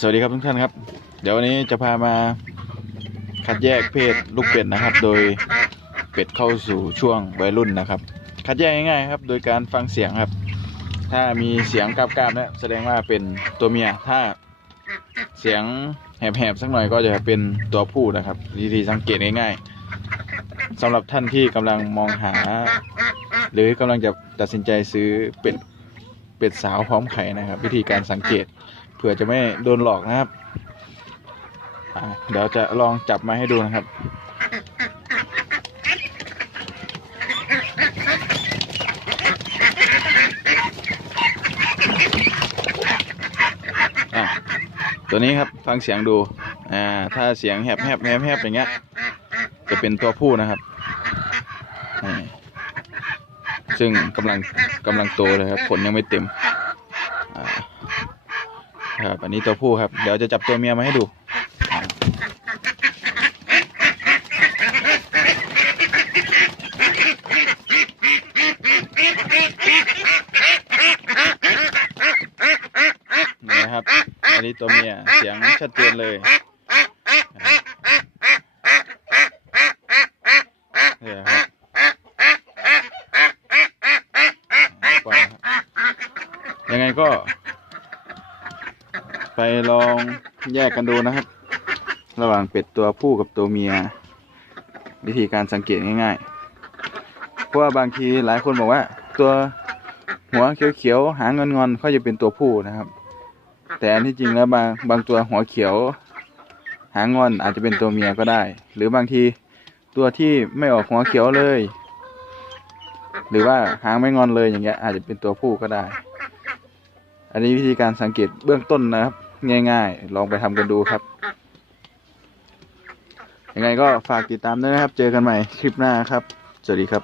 สวัสดีครับทุกท่านครับเดี๋ยววันนี้จะพามาคัดแยกเพศลูกเป็ดนะครับโดยเป็ดเข้าสู่ช่วงวัยรุ่นนะครับคัดแยกง่ายๆครับโดยการฟังเสียงครับถ้ามีเสียงกราบๆเนี่ยแสดงว่าเป็นตัวเมียถ้าเสียงแหบๆสักหน่อยก็จะเป็นตัวผู้นะครับวิธีสังเกตง่ายๆสำหรับท่านที่กำลังมองหาหรือกำลังจะตัดสินใจซื้อเป็ดสาวพร้อมไข่นะครับวิธีการสังเกตเผื่อจะไม่โดนหลอกนะครับเดี๋ยวจะลองจับมาให้ดูนะครับตัวนี้ครับฟังเสียงดูถ้าเสียงแหบอย่างเงี้ยจะเป็นตัวผู้นะครับซึ่งกำลังโตเลยครับผลยังไม่เต็มครับอันนี้ตัวผู้ครับเดี๋ยวจะจับตัวเมียมาให้ดูนี่นะครับอันนี้ตัวเมียเสียงชัดเจนเลยนี่ครับยังไงก็ไปลองแยกกันดูนะครับระหว่างเป็ดตัวผู้กับตัวเมียวิธีการสังเกตง่ายๆเพราะว่าบางทีหลายคนบอกว่าตัวหัวเขียวๆหางงอนๆเขาจะเป็นตัวผู้นะครับแต่อันที่จริงแล้วบางตัวหัวเขียวหางงอนอาจจะเป็นตัวเมียก็ได้หรือบางทีตัวที่ไม่ออกหัวเขียวเลยหรือว่าหางไม่งอนเลยอย่างเงี้ยอาจจะเป็นตัวผู้ก็ได้อันนี้วิธีการสังเกตเบื้องต้นนะครับง่ายๆลองไปทำกันดูครับยังไงก็ฝากติดตามด้วยนะครับเจอกันใหม่คลิปหน้าครับสวัสดีครับ